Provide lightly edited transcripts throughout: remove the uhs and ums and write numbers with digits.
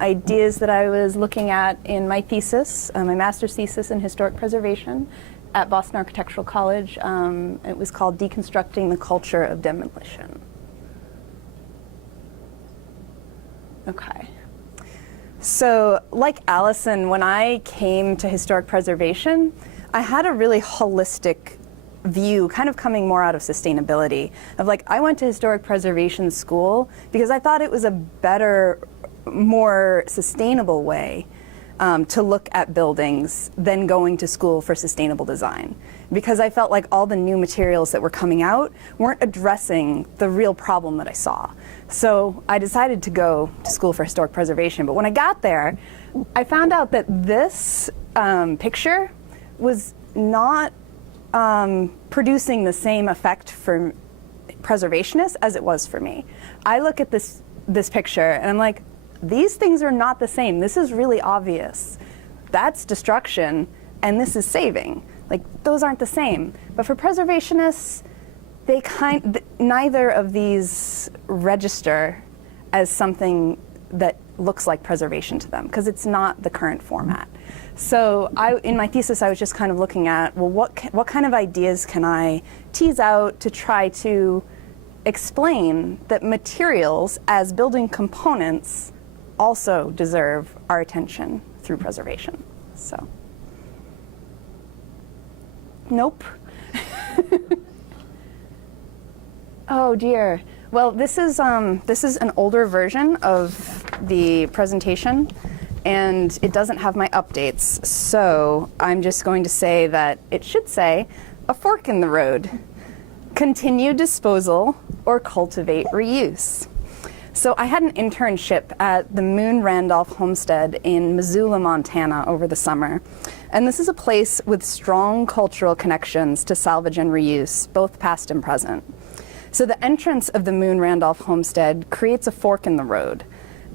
ideas that I was looking at in my thesis, my master's thesis in historic preservation at Boston Architectural College. It was called Deconstructing the Culture of Demolition. Okay. So, like Allison, when I came to historic preservation, I had a really holistic view, kind of coming more out of sustainability, of like, I went to historic preservation school because I thought it was a better, more sustainable way to look at buildings than going to school for sustainable design. Because I felt like all the new materials that were coming out weren't addressing the real problem that I saw. So I decided to go to school for historic preservation. But when I got there, I found out that this picture was not producing the same effect for preservationists as it was for me. I look at this picture and I'm like, these things are not the same. This is really obvious. That's destruction and this is saving. Like, those aren't the same. But for preservationists, neither of these register as something that looks like preservation to them, because it's not the current format. So in my thesis, I was just kind of looking at, well, what kind of ideas can I tease out to try to explain that materials as building components also deserve our attention through preservation. So, nope. Oh dear. Well, this is an older version of the presentation, and it doesn't have my updates. So I'm just going to say that it should say a fork in the road. Continue disposal or cultivate reuse. So I had an internship at the Moon Randolph Homestead in Missoula, Montana over the summer. And this is a place with strong cultural connections to salvage and reuse, both past and present. So the entrance of the Moon Randolph Homestead creates a fork in the road.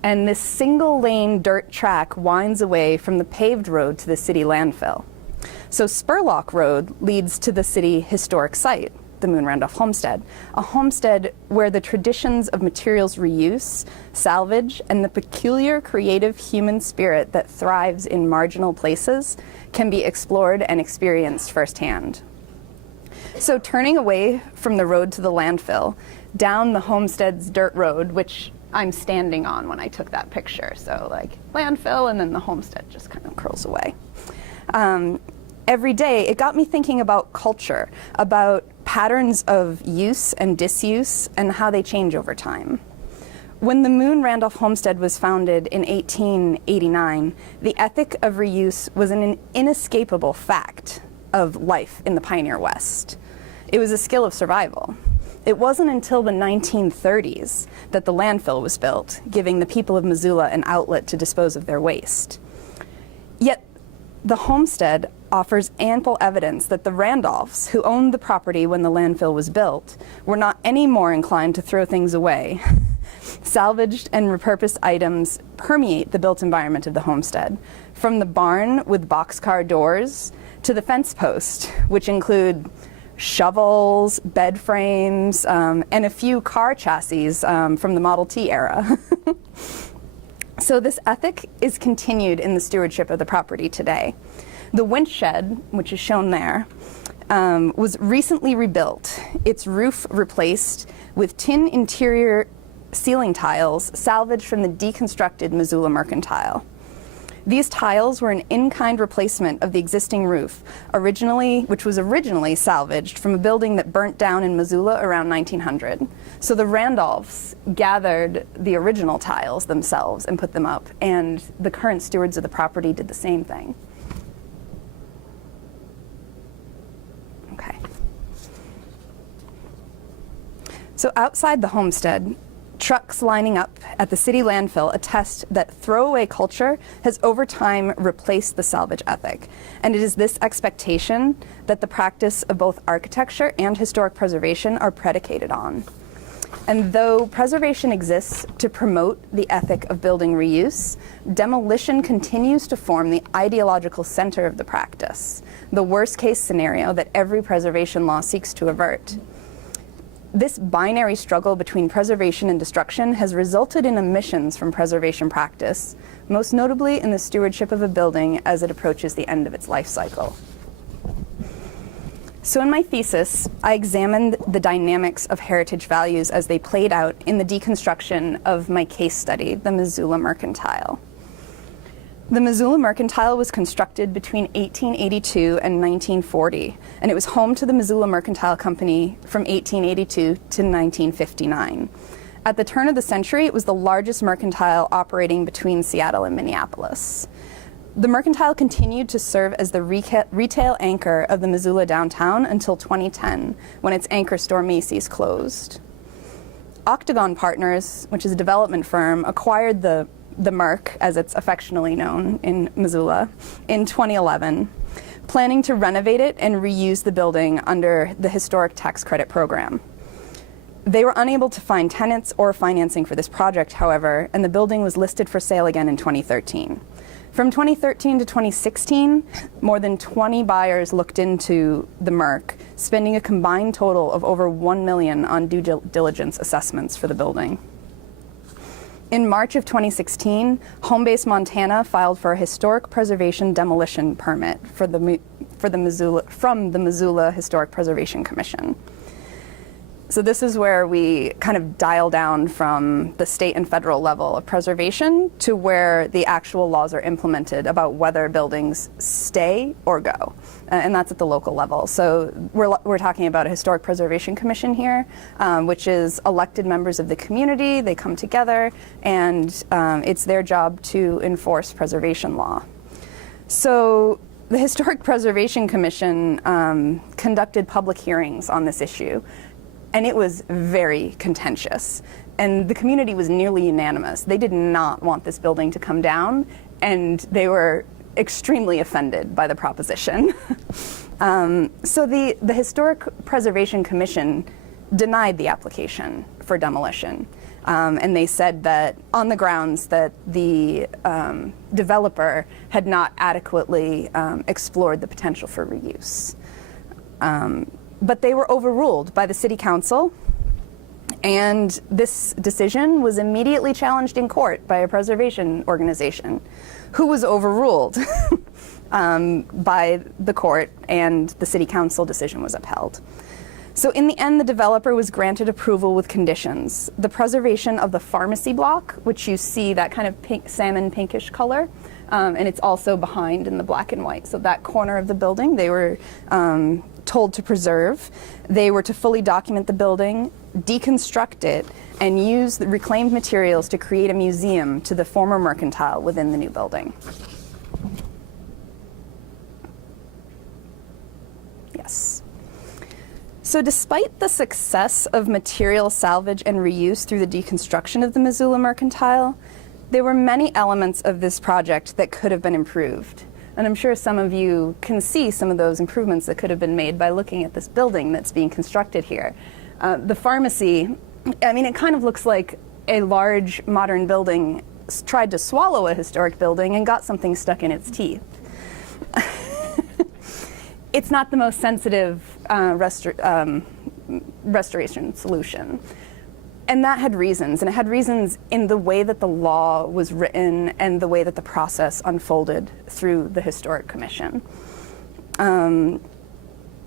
And this single lane dirt track winds away from the paved road to the city landfill. So Spurlock Road leads to the city historic site, the Moon Randolph Homestead, a homestead where the traditions of materials reuse, salvage, and the peculiar creative human spirit that thrives in marginal places can be explored and experienced firsthand. So turning away from the road to the landfill, down the homestead's dirt road, which I'm standing on when I took that picture, so like landfill and then the homestead just kind of curls away. Every day, it got me thinking about culture, about patterns of use and disuse and how they change over time. When the Moon Randolph Homestead was founded in 1889, the ethic of reuse was an inescapable fact of life in the pioneer West. It was a skill of survival. It wasn't until the 1930s that the landfill was built, giving the people of Missoula an outlet to dispose of their waste. Yet, the homestead offers ample evidence that the Randolphs, who owned the property when the landfill was built, were not any more inclined to throw things away. Salvaged and repurposed items permeate the built environment of the homestead, from the barn with boxcar doors to the fence post, which include shovels, bed frames, and a few car chassis from the Model T era. So this ethic is continued in the stewardship of the property today. The winch shed, which is shown there, was recently rebuilt. Its roof replaced with tin interior ceiling tiles salvaged from the deconstructed Missoula Mercantile. These tiles were an in-kind replacement of the existing roof, which was originally salvaged from a building that burnt down in Missoula around 1900. So the Randolphs gathered the original tiles themselves and put them up, and the current stewards of the property did the same thing. Okay. So outside the homestead, trucks lining up at the city landfill attest that throwaway culture has over time replaced the salvage ethic. And it is this expectation that the practice of both architecture and historic preservation are predicated on. And though preservation exists to promote the ethic of building reuse, demolition continues to form the ideological center of the practice, the worst case scenario that every preservation law seeks to avert. This binary struggle between preservation and destruction has resulted in omissions from preservation practice, most notably in the stewardship of a building as it approaches the end of its life cycle. So in my thesis, I examined the dynamics of heritage values as they played out in the deconstruction of my case study, the Missoula Mercantile. The Missoula Mercantile was constructed between 1882 and 1940, and it was home to the Missoula Mercantile Company from 1882 to 1959. At the turn of the century, it was the largest mercantile operating between Seattle and Minneapolis. The Mercantile continued to serve as the retail anchor of the Missoula downtown until 2010, when its anchor store Macy's closed. Octagon Partners, which is a development firm, acquired the Merc, as it's affectionately known in Missoula, in 2011, planning to renovate it and reuse the building under the Historic Tax Credit Program. They were unable to find tenants or financing for this project, however, and the building was listed for sale again in 2013. From 2013 to 2016, more than 20 buyers looked into the Merc, spending a combined total of over $1 million on due diligence assessments for the building. In March of 2016, Homebase Montana filed for a historic preservation demolition permit from the Missoula Historic Preservation Commission. So this is where we kind of dial down from the state and federal level of preservation to where the actual laws are implemented about whether buildings stay or go. And that's at the local level. So we're talking about a Historic Preservation Commission here, which is elected members of the community. They come together, and it's their job to enforce preservation law. So the Historic Preservation Commission conducted public hearings on this issue. And it was very contentious. And the community was nearly unanimous. They did not want this building to come down, and they were extremely offended by the proposition. So the Historic Preservation Commission denied the application for demolition. And they said that on the grounds that the developer had not adequately explored the potential for reuse. But they were overruled by the city council, and this decision was immediately challenged in court by a preservation organization, who was overruled by the court, and the city council decision was upheld. So in the end, the developer was granted approval with conditions: the preservation of the pharmacy block, which you see that kind of pink, salmon pinkish color, and it's also behind in the black and white. So that corner of the building, they were told to preserve. They were to fully document the building, deconstruct it, and use the reclaimed materials to create a museum to the former mercantile within the new building. Yes. So despite the success of material salvage and reuse through the deconstruction of the Missoula Mercantile, there were many elements of this project that could have been improved. And I'm sure some of you can see some of those improvements that could have been made by looking at this building that's being constructed here. The pharmacy, I mean, it kind of looks like a large modern building tried to swallow a historic building and got something stuck in its teeth. It's not the most sensitive restoration solution. And that had reasons, and it had reasons in the way that the law was written and the way that the process unfolded through the Historic Commission.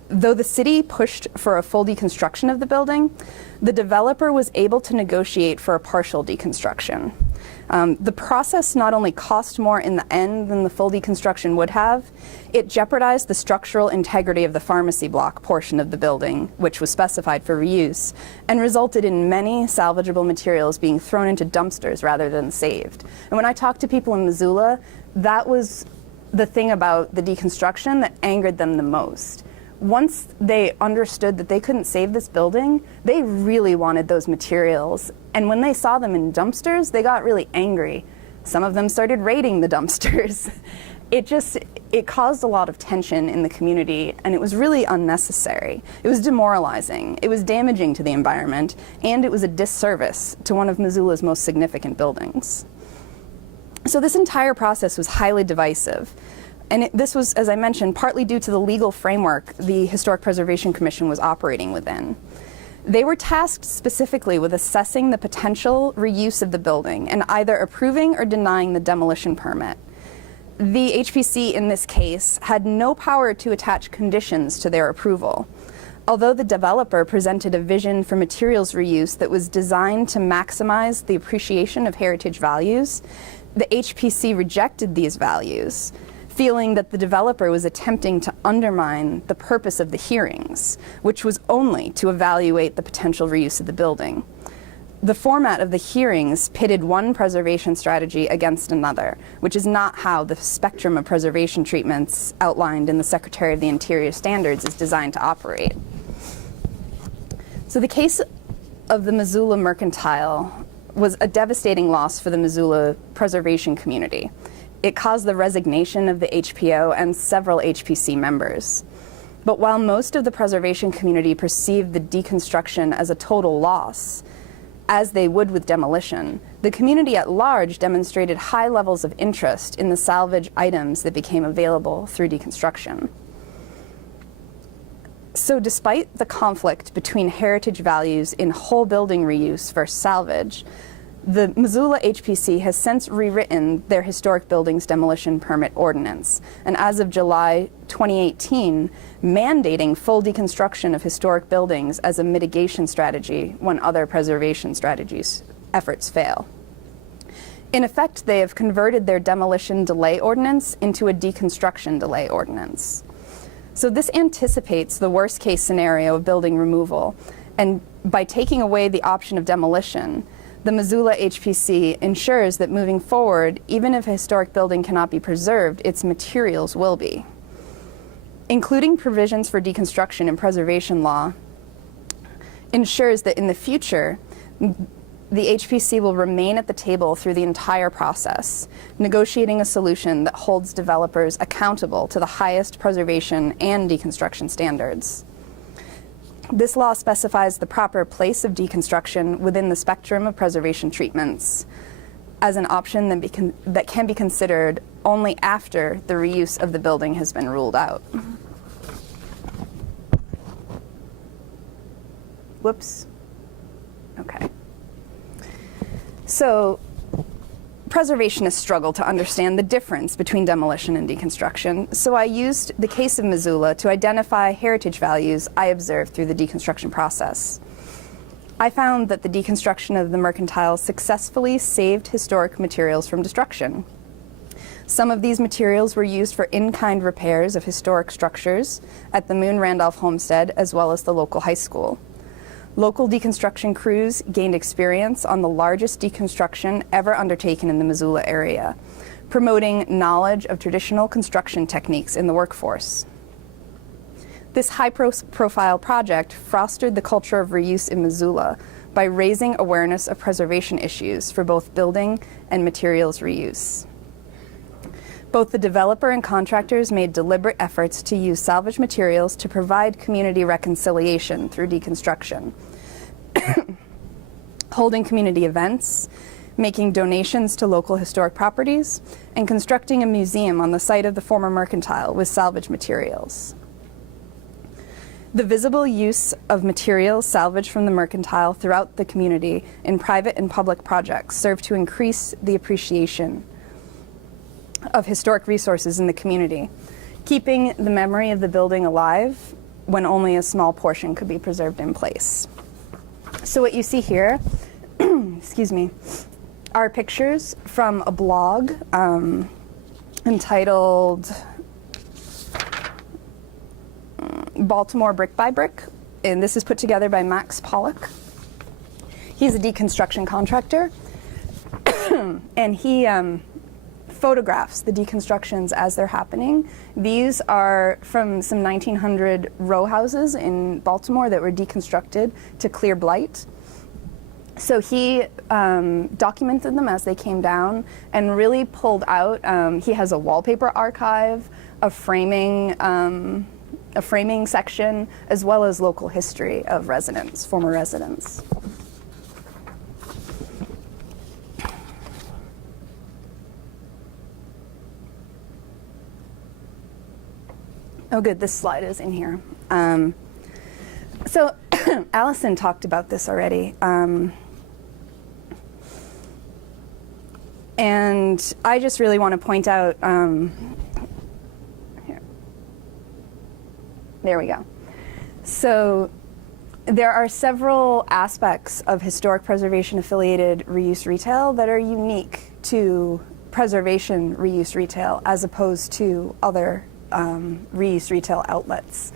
Though the city pushed for a full deconstruction of the building, the developer was able to negotiate for a partial deconstruction. The process not only cost more in the end than the full deconstruction would have, it jeopardized the structural integrity of the pharmacy block portion of the building, which was specified for reuse, and resulted in many salvageable materials being thrown into dumpsters rather than saved. And when I talked to people in Missoula, that was the thing about the deconstruction that angered them the most. Once they understood that they couldn't save this building, they really wanted those materials. And when they saw them in dumpsters, they got really angry. Some of them started raiding the dumpsters. It caused a lot of tension in the community, and it was really unnecessary. It was demoralizing, it was damaging to the environment, and it was a disservice to one of Missoula's most significant buildings. So this entire process was highly divisive. And this was, as I mentioned, partly due to the legal framework the Historic Preservation Commission was operating within. They were tasked specifically with assessing the potential reuse of the building and either approving or denying the demolition permit. The HPC in this case had no power to attach conditions to their approval. Although the developer presented a vision for materials reuse that was designed to maximize the appreciation of heritage values, the HPC rejected these values, feeling that the developer was attempting to undermine the purpose of the hearings, which was only to evaluate the potential reuse of the building. The format of the hearings pitted one preservation strategy against another, which is not how the spectrum of preservation treatments outlined in the Secretary of the Interior Standards is designed to operate. So the case of the Missoula Mercantile was a devastating loss for the Missoula preservation community. It caused the resignation of the HPO and several HPC members. But while most of the preservation community perceived the deconstruction as a total loss, as they would with demolition, the community at large demonstrated high levels of interest in the salvage items that became available through deconstruction. So despite the conflict between heritage values in whole building reuse versus salvage, the Missoula HPC has since rewritten their historic buildings demolition permit ordinance, and as of July 2018, mandating full deconstruction of historic buildings as a mitigation strategy when other preservation efforts fail. In effect, they have converted their demolition delay ordinance into a deconstruction delay ordinance. So this anticipates the worst case scenario of building removal, and by taking away the option of demolition, the Missoula HPC ensures that moving forward, even if a historic building cannot be preserved, its materials will be. Including provisions for deconstruction in preservation law ensures that in the future, the HPC will remain at the table through the entire process, negotiating a solution that holds developers accountable to the highest preservation and deconstruction standards. This law specifies the proper place of deconstruction within the spectrum of preservation treatments as an option that can be considered only after the reuse of the building has been ruled out. Whoops. Okay. So preservationists struggle to understand the difference between demolition and deconstruction, so I used the case of Missoula to identify heritage values I observed through the deconstruction process. I found that the deconstruction of the mercantile successfully saved historic materials from destruction. Some of these materials were used for in-kind repairs of historic structures at the Moon Randolph Homestead as well as the local high school. Local deconstruction crews gained experience on the largest deconstruction ever undertaken in the Missoula area, promoting knowledge of traditional construction techniques in the workforce. This high-profile project fostered the culture of reuse in Missoula by raising awareness of preservation issues for both building and materials reuse. Both the developer and contractors made deliberate efforts to use salvage materials to provide community reconciliation through deconstruction, holding community events, making donations to local historic properties, and constructing a museum on the site of the former mercantile with salvage materials. The visible use of materials salvaged from the mercantile throughout the community in private and public projects served to increase the appreciation of historic resources in the community, keeping the memory of the building alive when only a small portion could be preserved in place. So what you see here, excuse me, are pictures from a blog entitled Baltimore Brick by Brick, and this is put together by Max Pollock. He's a deconstruction contractor, and he photographs the deconstructions as they're happening. These are from some 1900 row houses in Baltimore that were deconstructed to clear blight. So he documented them as they came down and really pulled out, he has a wallpaper archive, a framing section, as well as local history of residents, former residents. Oh good, this slide is in here. So Allison talked about this already. And I just really want to point out, here. There we go. So there are several aspects of historic preservation affiliated reuse retail that are unique to preservation reuse retail as opposed to other reuse retail outlets.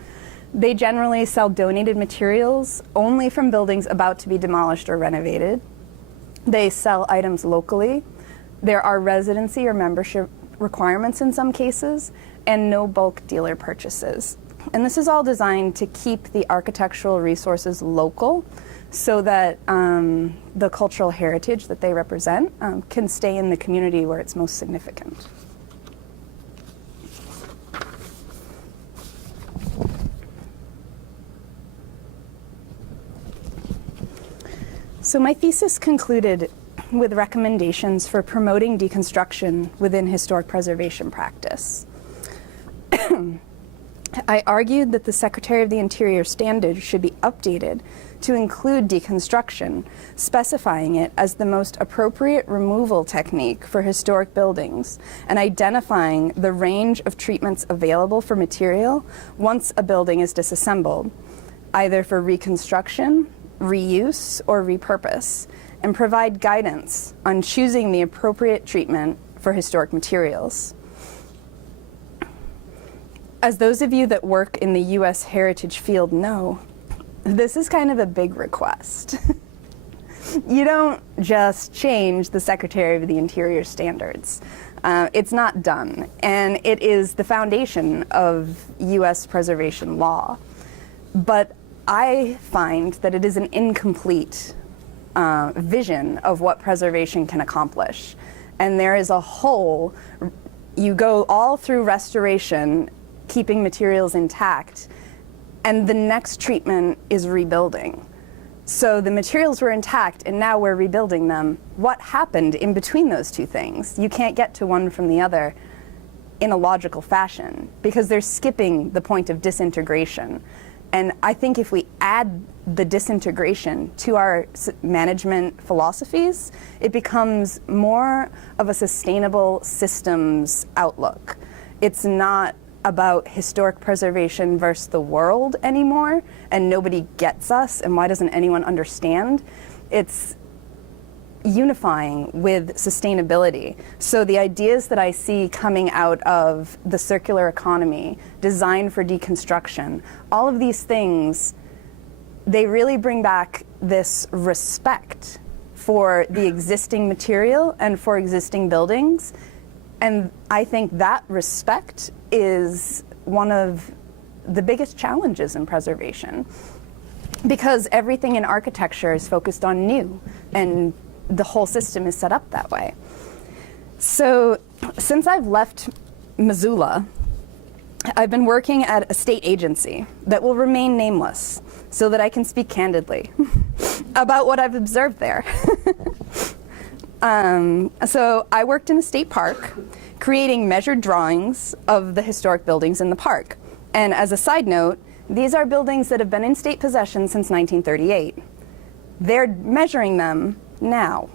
They generally sell donated materials only from buildings about to be demolished or renovated. They sell items locally. There are residency or membership requirements in some cases, and no bulk dealer purchases. And this is all designed to keep the architectural resources local so that the cultural heritage that they represent can stay in the community where it's most significant. So my thesis concluded with recommendations for promoting deconstruction within historic preservation practice. I argued that the Secretary of the Interior standard should be updated to include deconstruction, specifying it as the most appropriate removal technique for historic buildings and identifying the range of treatments available for material once a building is disassembled, either for reconstruction, reuse, or repurpose, and provide guidance on choosing the appropriate treatment for historic materials. As those of you that work in the U.S. heritage field know, this is kind of a big request. You don't just change the Secretary of the Interior standards. It's not done, and it is the foundation of U.S. preservation law. But I find that it is an incomplete vision of what preservation can accomplish. And there is a whole, you go all through restoration, keeping materials intact, and the next treatment is rebuilding. So the materials were intact and now we're rebuilding them. What happened in between those two things? You can't get to one from the other in a logical fashion because they're skipping the point of disintegration. And I think if we add the disintegration to our management philosophies, it becomes more of a sustainable systems outlook. It's not about historic preservation versus the world anymore, and nobody gets us, and why doesn't anyone understand? It's unifying with sustainability. So the ideas that I see coming out of the circular economy, design for deconstruction, all of these things, they really bring back this respect for the existing material and for existing buildings. And I think that respect is one of the biggest challenges in preservation, because everything in architecture is focused on new, and the whole system is set up that way. So since I've left Missoula, I've been working at a state agency that will remain nameless so that I can speak candidly about what I've observed there. So I worked in a state park, creating measured drawings of the historic buildings in the park. And as a side note, these are buildings that have been in state possession since 1938. They're measuring them now.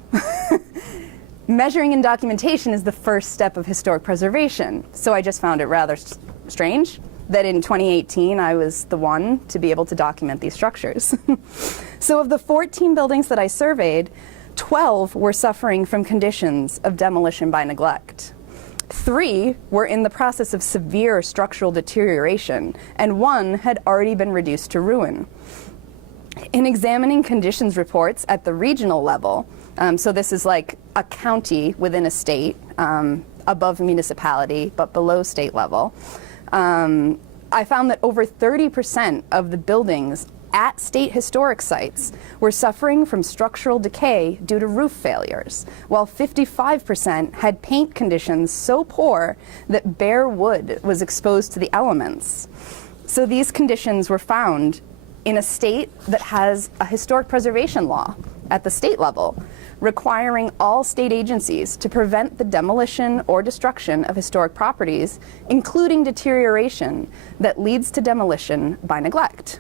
Measuring and documentation is the first step of historic preservation. So I just found it rather strange that in 2018 I was the one to be able to document these structures. So of the 14 buildings that I surveyed, 12 were suffering from conditions of demolition by neglect. 3 were in the process of severe structural deterioration, and 1 had already been reduced to ruin. In examining conditions reports at the regional level, so this is like a county within a state, above municipality, but below state level, I found that over 30% of the buildings at state historic sites were suffering from structural decay due to roof failures, while 55% had paint conditions so poor that bare wood was exposed to the elements. So these conditions were found in a state that has a historic preservation law at the state level, requiring all state agencies to prevent the demolition or destruction of historic properties, including deterioration that leads to demolition by neglect.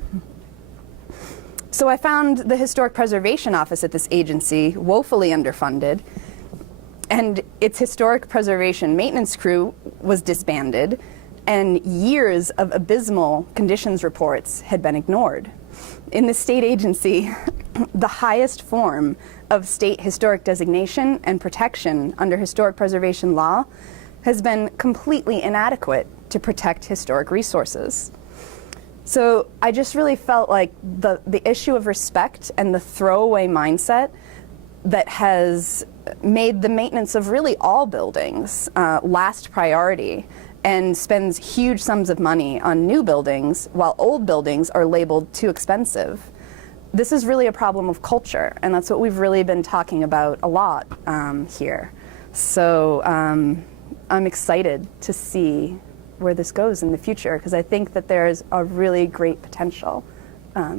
So I found the Historic Preservation Office at this agency woefully underfunded, and its historic preservation maintenance crew was disbanded, and years of abysmal conditions reports had been ignored. In the state agency, the highest form of state historic designation and protection under historic preservation law has been completely inadequate to protect historic resources. So I just really felt like the issue of respect and the throwaway mindset that has made the maintenance of really all buildings last priority and spends huge sums of money on new buildings while old buildings are labeled too expensive. This is really a problem of culture, and that's what we've really been talking about a lot here. So I'm excited to see where this goes in the future, because I think that there's a really great potential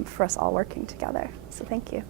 for us all working together. So thank you.